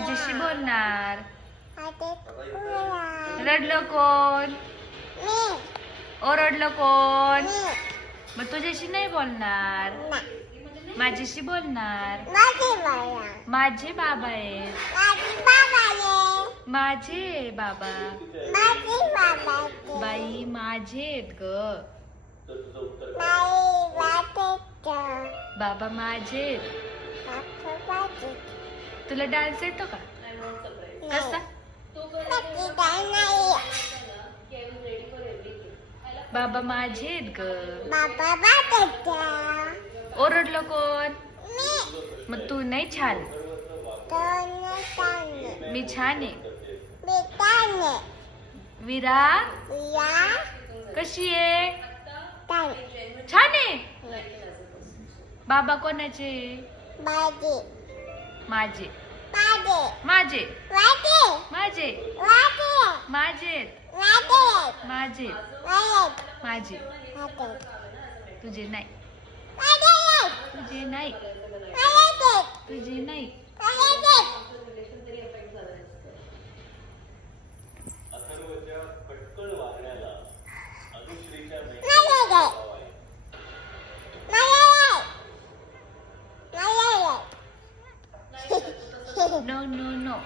माझ्याशी बोलणार. रडलं कोण? ओरडलं कोण? मग तुझ्याशी नाही बोलणार, माझ्याशी बोलणार. माझे बाबा आहेत. माझे बाबा. बाई माझे आहेत ग. बाबा माझे. तुला डान्स येतो का? कसा? बाबा माझे आहेत ग. ओरडलं कोण? मग तू नाही छान? मी छान आहे. विरा कशी आहे? छान आहे. बाबा कोणाचे? माझे. माझे माझे माझे माझे माझे. तुझे नाही. तुझे नाही. तुझे नाही. No, no, no.